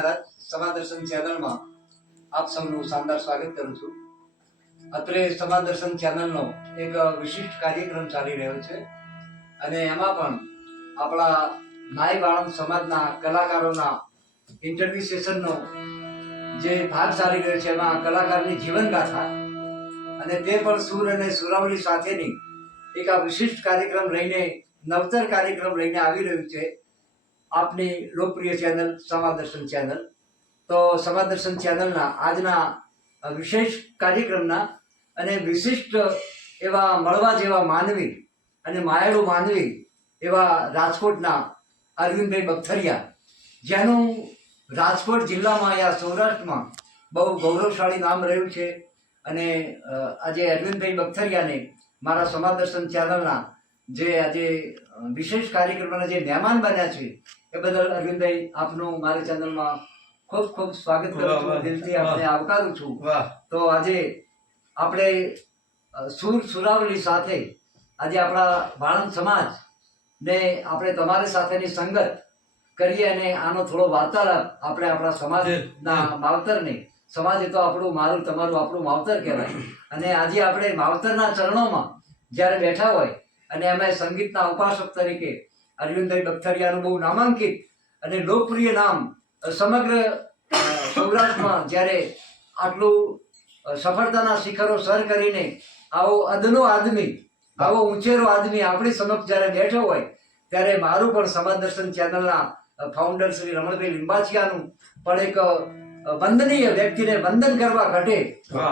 દર્શન ચેનલમાં આપ સૌનું શાનદાર સ્વાગત કરું છું. અત્રે સમાદર્શન ચેનલનો એક વિશિષ્ટ કાર્યક્રમ ચાલી રહ્યો છે અને એમાં પણ આપણા નાઈ બાળમ સમાજના કલાકારોના ઇન્ટરવ્યુ સેશનનો જે ભાગ ચાલી રહ્યો છે એમાં કલાકારની જીવનગાથા અને તે પણ સૂર અને સુરાવલી સાથેની એક આ વિશિષ્ટ કાર્યક્રમ લઈને નવતર કાર્યક્રમ લઈને આવી રહ્યું છે. આપની લોકપ્રિય ચેનલ સમાદર્શન ચેનલ. તો સમાદર્શન ચેનલના આજના વિશેષ કાર્યક્રમના અને વિશિષ્ટ એવા મળવા જેવા માનવી અને માયાળુ માનવી એવા રાજકોટના અરવિંદભાઈ બખથરિયા, જેનું રાજકોટ જિલ્લામાં યા સૌરાષ્ટ્રમાં બહુ ગૌરવશાળી નામ રહ્યું છે અને આજે અરવિંદભાઈ બખથરિયાને મારા સમાદર્શન ચેનલના જે આજે વિશેષ કાર્યક્રમના જે મહેમાન બન્યા છે એ બદલ અરવિંદભાઈ આપનું મારી ચેનલમાં ખૂબ ખૂબ સ્વાગત કરું છું. દિલથી આપને આવકારું છું. તો આજે આપણે સુર સુરાવલી સાથે આજે આપણા વાળંદ સમાજ ને આપણે તમારી સાથેની સંગત કરીએ અને આનો થોડો વાર્તાલાપ આપણે આપણા સમાજના માવતરને સમાજ એ તો આપણું મારું તમારું આપણું માવતર કહેવાય. અને આજે આપણે માવતરના ચરણોમાં જ્યારે બેઠા હોય અને અમે સંગીતના ઉપાસક તરીકે અરવિંદભાઈ બખ્તરિયાનું બહુ નામાંકિત અને લોકપ્રિય નામ સમગ્ર સૌરાષ્ટ્રમાં જ્યારે આટલું સફળતાના શિખરો સર કરીને આવો અદનો આદમી આવો ઉંચેરો આદમી આપણી સમક્ષ જ્યારે બેઠો હોય ત્યારે મારું પણ સમાજ દર્શન ચેનલના ફાઉન્ડર શ્રી રમણભાઈ લિંબાચિયાનું પણ એક વંદનીય વ્યક્તિને વંદન કરવા ઘટે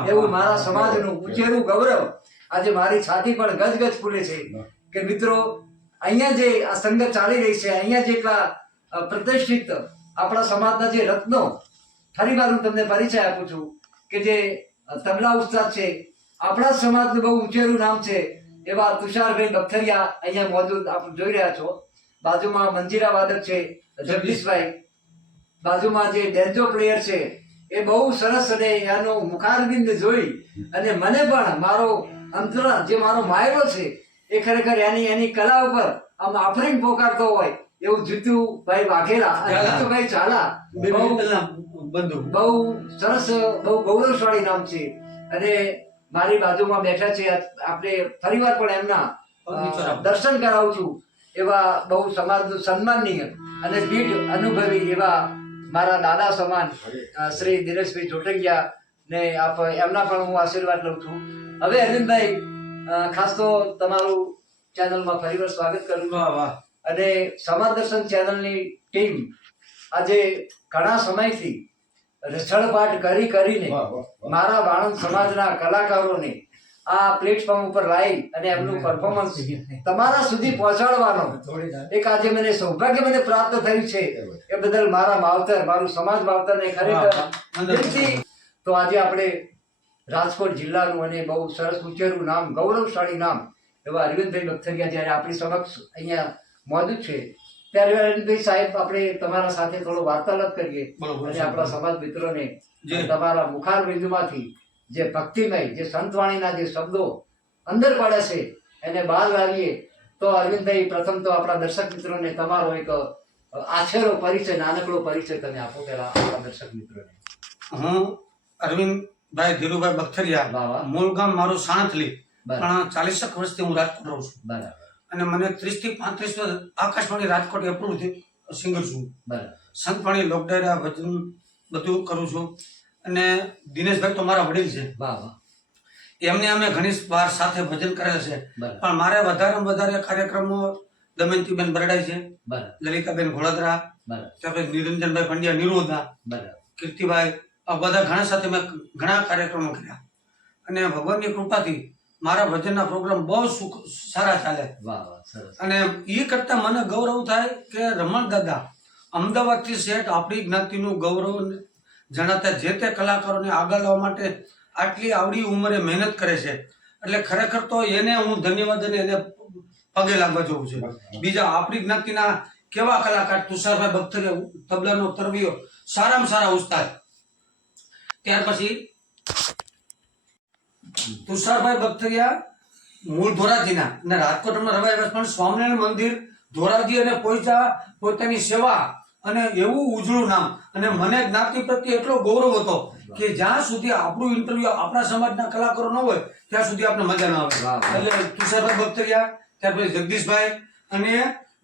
એવું મારા સમાજનું ઊંચેરું ગૌરવ આજે મારી છાતી પણ ગજગજ ફૂલે છે કે મિત્રો અહીંયા જે આ સંગત ચાલી રહી છે, અહીંયા જેટલા પ્રતિષ્ઠિત આપણા સમાજના જે રત્નો ફરી વાર હું તમને પરિચય આપું છું કે જે તબલા ઉસ્તાદ છે, આપણા સમાજનું બહુ ઊંચેરું નામ છે એવા તુષારભાઈ બખરિયા અહીંયા મોજૂદ આપ જોઈ રહ્યા છો. બાજુમાં મંજીરા વાદક છે, જગદીશભાઈ. બાજુમાં જે ડેન્જો પ્લેયર છે, એ બહુ સરસ અને એનો મુખારબિંદ જોઈ અને મને પણ મારો અંતરા, જે મારો માયરો છે એ ખરેખર એની એની કલા ઉપર આમ આફરીન પોકારતો હોય એવું જીતુભાઈ વાઘેલા. જીતુભાઈ બહુ બંધુ. બહુ સરસ બહુ ગૌરવશાળી નામ છે. અને મારી બાજુમાં બેઠા છે આપણે ફરીવાર પણ એમના દર્શન કરાવું છું એવા બહુ સમાજનું સન્માનનીય અને બીડ અનુભવી એવા મારા દાદા સમાન શ્રી દિનેશભાઈ જોટગિયા ને આપ એમના પણ હું આશીર્વાદ લઉં છું. હવે અરવિંદભાઈ ખાસ તો તમારું ચેનલમાં ફરીવાર સ્વાગત કરું અને સમાજ દર્શન ચેનલની ટીમ આજે ઘણા સમયથી રસળપાટ કરી કરીને મારા વાણંદ સમાજના કલાકારોને આ પ્લેટફોર્મ ઉપર લાવી અને એમનું પરફોર્મન્સ તમારા સુધી પહોંચાડવાનો એક આજે મને સૌભાગ્ય મને પ્રાપ્ત થયું છે. એ બદલ મારા માવતર મારું સમાજ માવતરને ખરેખર તો આજે આપણે રાજકોટ જિલ્લાનું અને બહુ સરસ ઉચ્ચેરું નામ ગૌરવશાળી નામ એવા અરવિંદભાઈ બખ્તરિયા જ્યારે આપણી સમક્ષ અહીંયા મોજૂદ છે ત્યારે અરવિંદભાઈ સાહેબ આપણે તમારા સાથે થોડો વાર્તાલાપ કરીએ અને આપણા સમાજ મિત્રોને જી. તમારા મુખાર બિંદુમાંથી જે ભક્તિમય જે સંતવાણીના જે શબ્દો અંદર પડે છે એને બહાર લાવીએ તો અરવિંદભાઈ પ્રથમ તો આપણા દર્શક મિત્રોને તમારો એક આછેરો પરિચય નાનકડો પરિચય તમે આપો પેલા આપણા દર્શક મિત્રોને હું અરવિંદભાઈ ધીરુભાઈ બખ્તરિયા. મૂળ ગામ મારું સાણથલી. પણ ચાલીસક વર્ષથી હું રાજકોટ રહું છું. બરાબર. અને મને ત્રીસથી પાંત્રીસ વર્ષ આકાશવાણી રાજકોટ એપ્રુવ સિંગર છું. સંતવાણી લોકડાયરા ભજન બધું કરું છું. અને દિનેશભાઈ તો મારા વડીલ છે. વાહ વાહ. એમને અમે ઘણી વાર સાથે ભજન કરેલ છે. પણ મારે વધારે વધારે કાર્યક્રમો દમયંતીબેન બરડાઈ છે. લલિતાબેન ઘોડાદરા. નિરંજનભાઈ પંડ્યા નિરોધા. બરાબર. કીર્તિભાઈ બધા ઘણા સાથે મેં ઘણા કાર્યક્રમો કર્યા. અને ભગવાનની કૃપાથી મારા ભજનના પ્રોગ્રામ બહુ સુખ સારા ચાલે. અને એ કરતા મને ગૌરવ થાય કે રમણ દાદા અમદાવાદથી શેઠ આપણી જ્ઞાતિનું ગૌરવ જણાતા જે તે કલાકારોને આગળ લાવવા માટે આટલી આવડી ઉંમરે મહેનત કરે છે. એટલે ખરેખર તો એને હું ધન્યવાદ અને એને પગે લાગવા જવું છું. બીજા આપણી જ્ઞાતિના કેવા કલાકાર તુષારભાઈ બખ્તરિયા તબલાનો તરવીયો સારામાં સારા ઉસ્તાદ. ત્યાર પછી તુષારભાઈ બખતરિયા મૂળ ધોરાજીના અને રાજકોટમાં રવાય પણ સ્વામિનારાયણ મંદિર ધોરાજી અને પોઈચા પોતાની સેવા અને એવું ઉજળું નામ. અને મને જ્ઞાતિ પ્રત્યે એટલો ગૌરવ હતો કે જ્યાં સુધી આપણું ઇન્ટરવ્યુ આપણા સમાજના કલાકારો ન હોય ત્યાં સુધી આપણે મજા ના આવે. એટલે તુષારભાઈ બખતરિયા ત્યાર પછી જગદીશભાઈ અને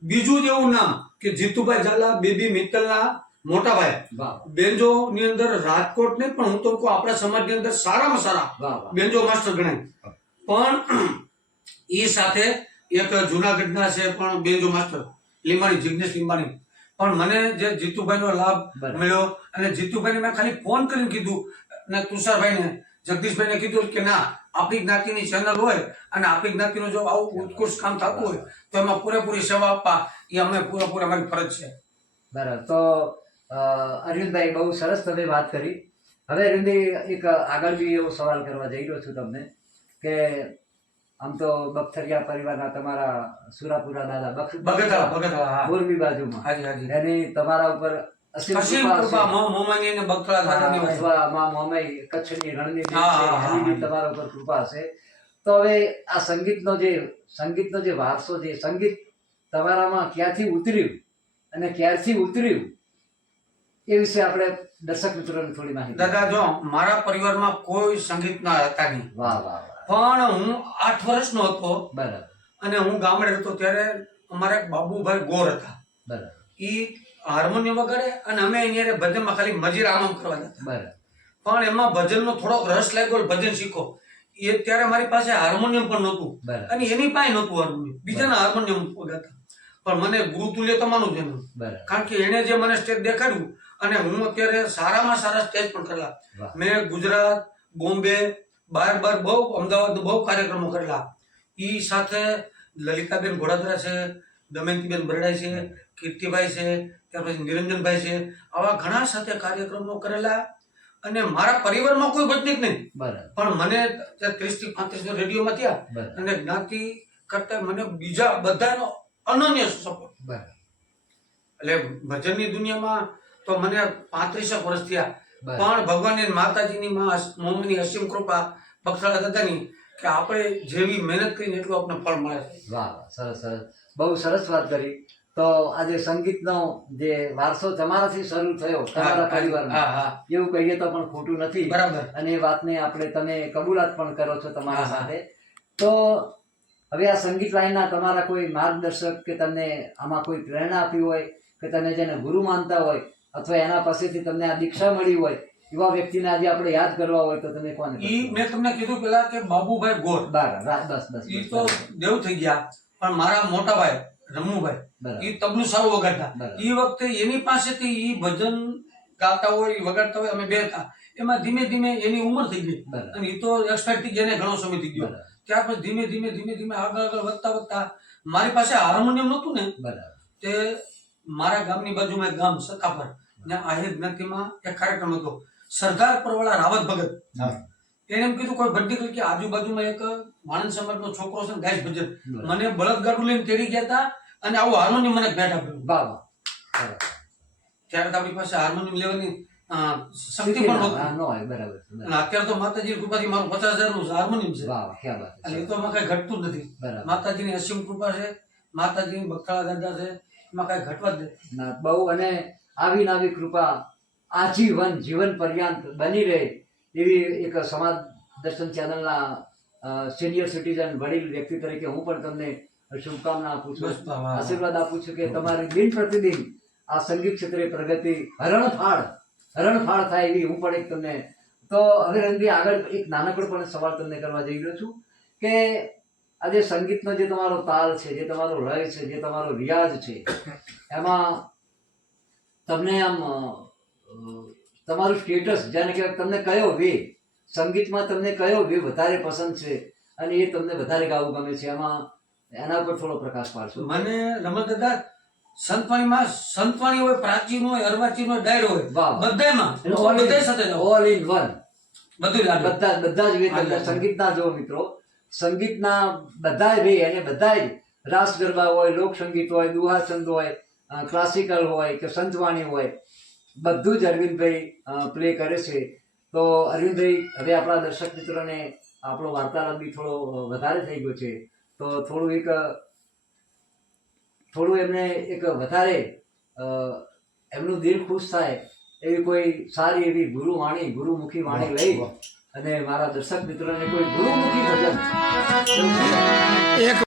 બીજું જ એવું નામ કે જીતુભાઈ ઝાલા બેબી મિત્તલના મોટા ભાઈ બેન્જો ની અંદર રાજકોટ ને પણ હું તો કહું આપણા સમાજની અંદર સારામાં સારા બેન્જો માસ્ટર ગણાય. પણ એ સાથે એક જુનાગઢના છે પણ બેન્જો માસ્ટર લીંબાણી જિગ્નેશ લીંબાણી. પણ મને જે જીતુભાઈનો લાભ મળ્યો અને જીતુભાઈને મેં ખાલી ફોન કરીને કીધું અને તુષારભાઈને જગદીશભાઈને કીધું કે ના આપણી જ્ઞાતિની ચેનલ હોય અને આપણી જ્ઞાતિનું જો આવું ઉત્કૃષ્ટ કામ થતું હોય તો એમાં પૂરેપૂરી સેવા આપવા. એ અમને પૂરેપૂરી અમારી ફરજ છે. બરાબર. તો અરવિંદભાઈ બહુ સરસ તમે વાત કરી. હવે અરવિંદભાઈ એક આગળ બી એવો સવાલ કરવા જઈ રહ્યો છું તમને કે આમ તો બખ્તરિયા પરિવારના તમારા સુરાપુરા દાદા બગતરા બગતરા મોરબી બાજુમાં. હાજી હાજી. એની ઉપર. તમારા ઉપર કૃપા હશે. તો હવે આ સંગીતનો જે સંગીતનો જે વારસો છે સંગીત તમારામાં ક્યાંથી ઉતર્યું અને ક્યારથી ઉતર્યું? એ વિશે આપણે દર્શક મિત્રોને થોડી માહિતી. દાદા જો મારા પરિવારમાં કોઈ સંગીતના હતા નહીં. વાહ વાહ પણ હું આઠ વર્ષનો હતો બરાબર. અને હું ગામડે હતો ત્યારે અમારા એક બાબુભાઈ ગોર હતા. બરાબર. ઈ હાર્મોનિયમ વગાડે અને અમે એની ભજનમાં ખાલી મજીર આરામ કરવા જતા. બરાબર. પણ એમાં ભજનનો થોડોક રસ લાગ્યો ભજન શીખો. એ ત્યારે મારી પાસે હાર્મોનિયમ પણ નહોતું. બરાબર. અને એની પાસે નહોતું હાર્મોનિયમ. બીજાના હાર્મોનિયમ વગાડતા. પણ મને ગુરુતુલ્ય તો માનું છે એનું. બરાબર. કારણ કે એને જે મને સ્ટેજ દેખાડ્યું અને હું અત્યારે સારામાં સારા સ્ટેજ પણ કરેલા. મેં ગુજરાત બોમ્બે બાર બાર બહુ અમદાવાદ બહુ કાર્યક્રમો કરેલા. એ સાથે લલિતાબેન ઘોડાદરા છે દમયંતીબેન બરડાઈ છે કીર્તિભાઈ છે ત્યાર પછી નિરંજનભાઈ છે આવા ઘણા સાથે કાર્યક્રમો કરેલા. અને મારા પરિવારમાં કોઈ ભજનિક નહીં. બરાબર. પણ મને ત્રીસથી પાંત્રીસ રેડિયોમાં થયા. અને જ્ઞાતિ કરતા મને બીજા બધાનો અનન્ય સપોર્ટ બરાબર. એટલે ભજનની દુનિયામાં તો મને પાંત્રીસેક વર્ષ થયા. પણ ભગવાનની માતાજીની મમ્મીની અસીમ કૃપા બક્ષાળા દાદાની કે આપણે જેવી મહેનત કરીને એટલું આપણને ફળ મળે છે. વાહ સરસ સરસ. બહુ સરસ વાત કરી. તો આજે સંગીતનો જે વારસો તમારાથી શરૂ થયો તમારા પરિવારમાં. એવું કહીએ તો પણ ખોટું નથી. બરાબર. અને એ વાતને આપણે તમે કબૂલાત પણ કરો છો તમારા. સાથે. તો હવે આ સંગીત લાઈનના તમારા કોઈ માર્ગદર્શક કે તમને આમાં કોઈ પ્રેરણા આપી હોય કે તમે જેને ગુરુ માનતા હોય અથવા એના પાસેથી તમને આ દીક્ષા મળી હોય એવા વ્યક્તિને આજે આપણે યાદ કરવા હોય તો તમે કોને ઈ મેં તમને કીધું પેલા કે બાબુભાઈ ગોર. બાર બસ બસ ઈ તો દેવ થઈ ગયા પણ મારા મોટા ભાઈ રમુભાઈ ઈ તબલું સારું વગાડતા. ઈ વખતે એની પાસેથી ઈ ભજન ગાતા હોય ઈ વગાડતા હોય અમે બે હતા. એમાં ધીમે ધીમે એની ઉંમર થઈ ગઈ. અને ઈ તો એક્સપાયર થઈ ગયા એને ઘણો સમય થઈ ગયો. ત્યાર પછી ધીમે ધીમે ધીમે ધીમે આગળ આગળ વધતા વધતા મારી પાસે હાર્મોનિયમ નહોતું ને તે મારા ગામની બાજુમાં એક ગામ સતાપર ત્યાં આહિર જ્ઞાતિમાં એક કાર્યક્રમ હતો. સરદાર પરવાળા રાવત ભગત. એને એમ કીધું કોઈ ભટ્ટી કે આજુબાજુમાં એક વાણંદ સમાજનો છોકરો છે ગાય ભજન. મને બળદગાડું લઈને તેડી ગયા હતા અને આવું હાર્મોનિયમ મને ભેટ આપ્યું. વાહ વાહ. ત્યારે તો આપણી પાસે હાર્મોનિયમ લેવાની શક્તિ પણ ના- ન બરાબર. અને અત્યારે તો માતાજી કૃપાથી મારું પચાસ હજારનું હાર્મોનિયમ છે. વાહ વાહ ક્યાં વાત અને એ તો એમાં કઈ ઘટતું નથી. બરાબર. માતાજીની અસીમ કૃપા છે માતાજીની બખાળા દાદા છે એમાં કઈ ઘટવા જ નથી. બહુ અને આવી નાવી કૃપા આજીવન જીવન પર્યંત બની રહે એવી એક સમાજ દર્શન ચેનલના સિનિયર સિટીઝન વડીલ વ્યક્તિ તરીકે હું પણ તમને શુભકામના આપું છું. આશીર્વાદ આપું છું કે તમારી દિન પ્રતિદિન આ સંગીત ક્ષેત્રે પ્રગતિ હરણફાળ હરણફાળ થાય એવી હું પણ એક તમને તો હવે રંગી આગળ એક નાનકડો પણ સવાલ તમને કરવા જઈ રહ્યો છું કે આજે સંગીતનો જે તમારો તાલ છે જે તમારો લય છે જે તમારો રિયાઝ છે એમાં તમને આમ તમારું સ્ટેટસ જેને કે તમને કયો વે સંગીતમાં તમને કયો વે વધારે પસંદ છે અને એ તમને વધારે ગાવું ગમે છે એમાં એના ઉપર થોડો પ્રકાશ પાડશો. મને રમત દાદા સંતવાણીમાં સંતવાણી હોય પ્રાચીન હોય અર્વાચીન હોય ડાયરો હોય in- બધાય સાથે ઓલ ઇન વન બધું લાગે. બધા બધા જ વે. સંગીતના જો મિત્રો. સંગીતના બધા વે અને બધા જ રાસ ગરબા હોય લોક સંગીત હોય દુહાચંદ હોય ક્લાસિકલ હોય કે સંતવાણી હોય બધું જ અરવિંદભાઈ પ્લે કરે છે. તો અરવિંદભાઈ હવે આપણા દર્શક મિત્રોને આપણો વાર્તાલાપ બી થોડો વધારે થઈ ગયો છે. તો થોડું એક થોડું એમને એક વધારે એમનું દિલ ખુશ થાય એવી કોઈ સારી એવી ગુરુ વાણી ગુરુમુખી વાણી લઈ અને મારા દર્શક મિત્રોને કોઈ ગુરુમુખી ભજન. એક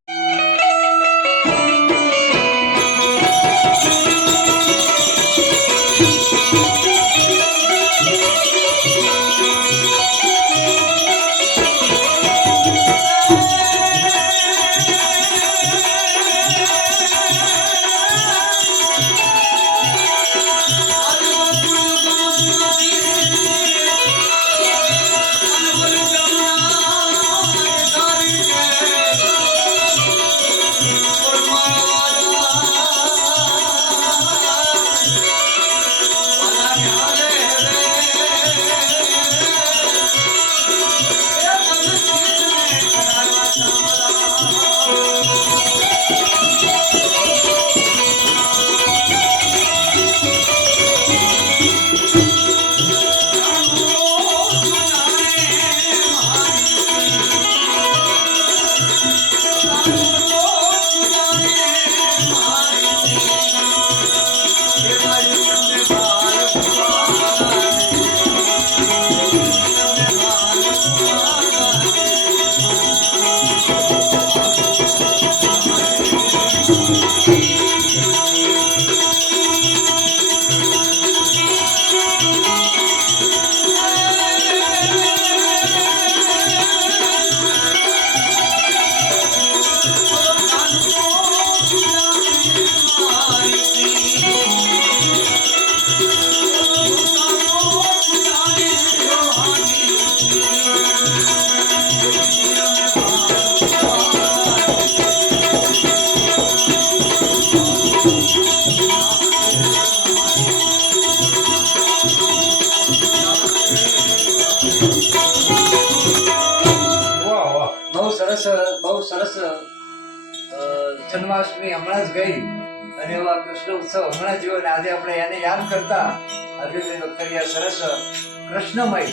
કૃષ્ણમય.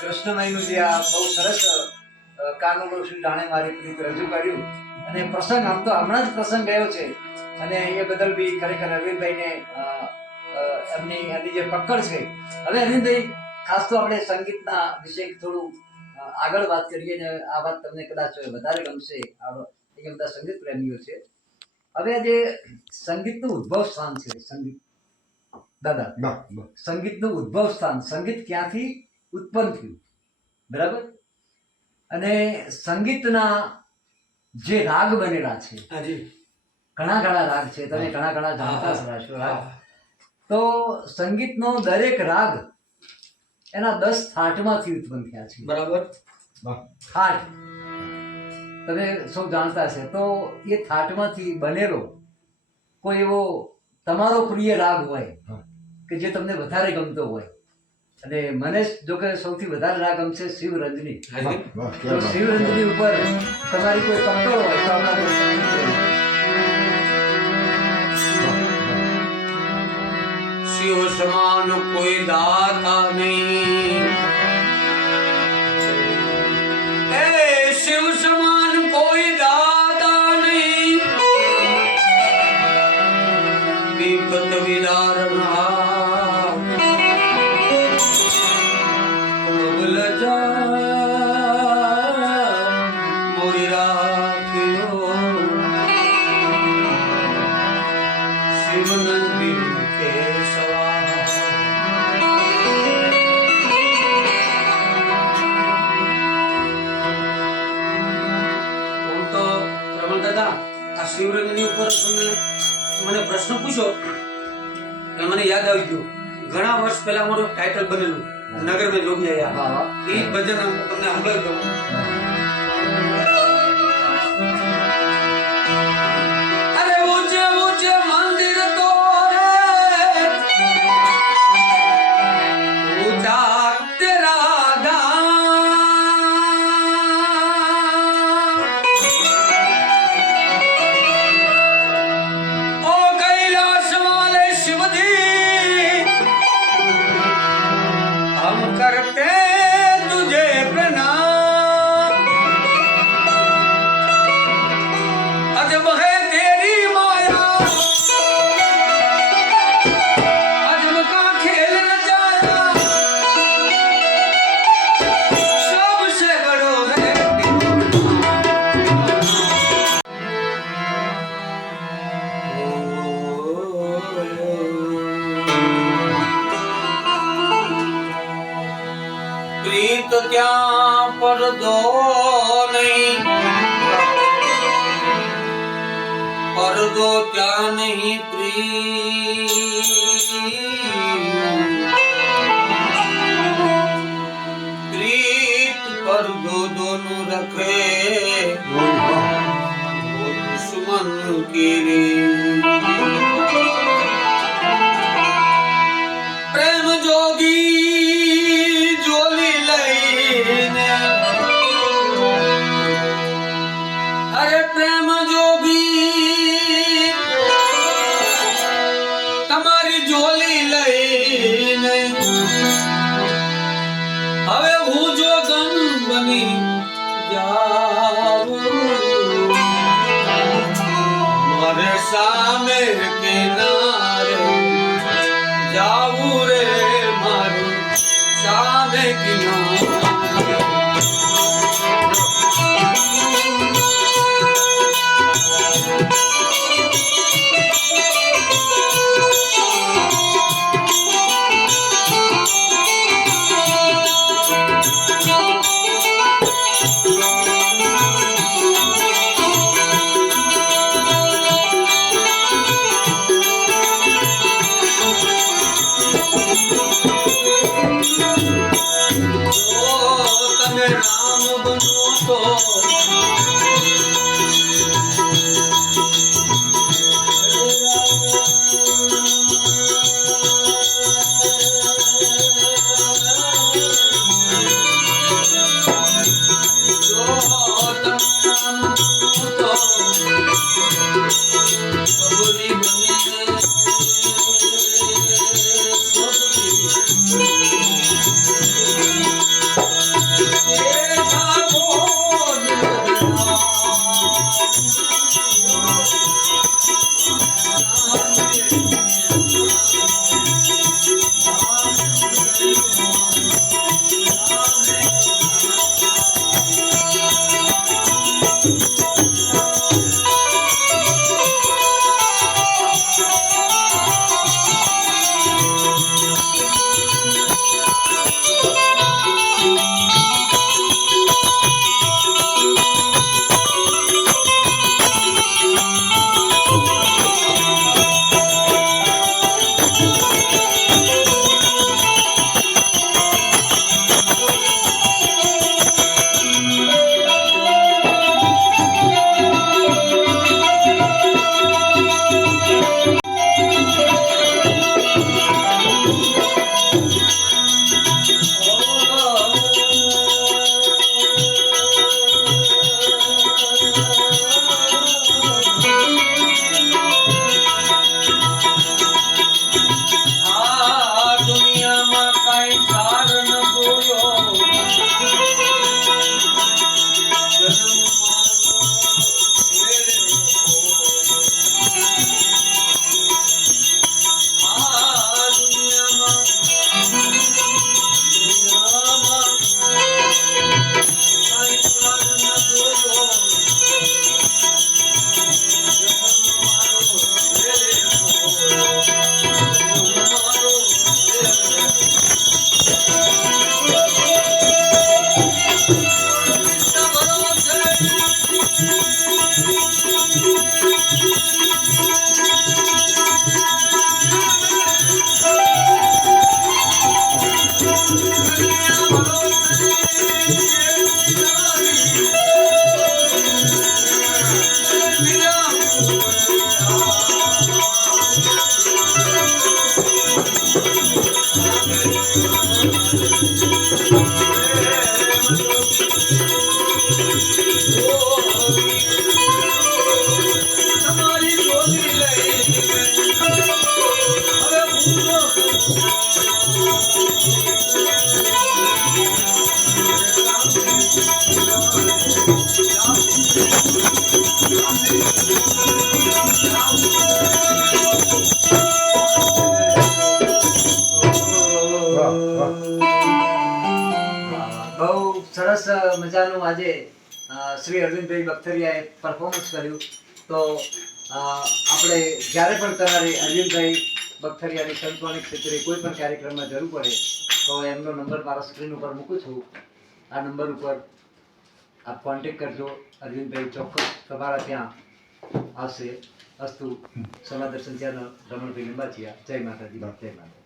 કૃષ્ણમયનું જે આ બહુ સરસ કાનુડો શ્રી જાણે મારી પ્રીત રજૂ કર્યું. અને પ્રસંગ આમ તો હમણાં જ પ્રસંગ ગયો છે. અને એ બદલ બી ખરેખર અરવિંદભાઈને એમની એમની જે પકડ છે. હવે અરવિંદભાઈ, ખાસ તો આપણે સંગીતના વિશે થોડું આગળ વાત કરીએ ને આ વાત તમને કદાચ વધારે ગમશે. બધા સંગીત પ્રેમીઓ છે. હવે જે સંગીતનું ઉદ્ભવ સ્થાન છે, સંગીત દાદા સંગીતનું ઉદ્ભવ સ્થાન સંગીત ક્યાંથી ઉત્પન્ન થયું? બરાબર? અને સંગીતના જે રાગ બનેલા છે ઘણા ઘણા રાગ છે તમે ઘણા ઘણા જાણતા જ રાગ. તો સંગીતનો દરેક રાગ એના દસ થાટમાંથી ઉત્પન્ન થયા છે. બરાબર. થાટ. તમે સૌ જાણતા છે તો એ થાટમાંથી બનેલો કોઈ એવો તમારો પ્રિય રાગ હોય. કે જે તમને વધારે ગમતો હોય. અને મને જો કે સૌથી વધારે રાગ ગમશે શિવ રંજની તો ક્યાં શિવ રંજની ઉપર તમારી કોઈ પકડો હોય તો કોઈ શિવ સમાન કોઈ દાતા નહીં. વર્ષ પહેલા મારું ટાઇટલ બનેલું. નગર મેં લોભી આયા. એ ભજન તમને સંભળાવી દઉં ત્યાં નહીં પ્રીત પ્રીત પડદો thank you. આજે શ્રી અરવિંદભાઈ બખતરિયાએ પરફોર્મન્સ કર્યું. તો આપણે જ્યારે પણ તમારે અરવિંદભાઈ બખતરિયાની સંતવાણી ક્ષેત્રે કોઈ પણ કાર્યક્રમમાં જરૂર પડે, તો એમનો નંબર મારા સ્ક્રીન ઉપર મૂકું છું. આ નંબર ઉપર આપ કોન્ટેક કરજો. અરવિંદભાઈ ચોક્કસ તમારા ત્યાં આવશે. અસ્તુ, સમાદર્શન ચેનલ રમણભાઈ લીંબાચિયા. જય માતાજી. જય માતા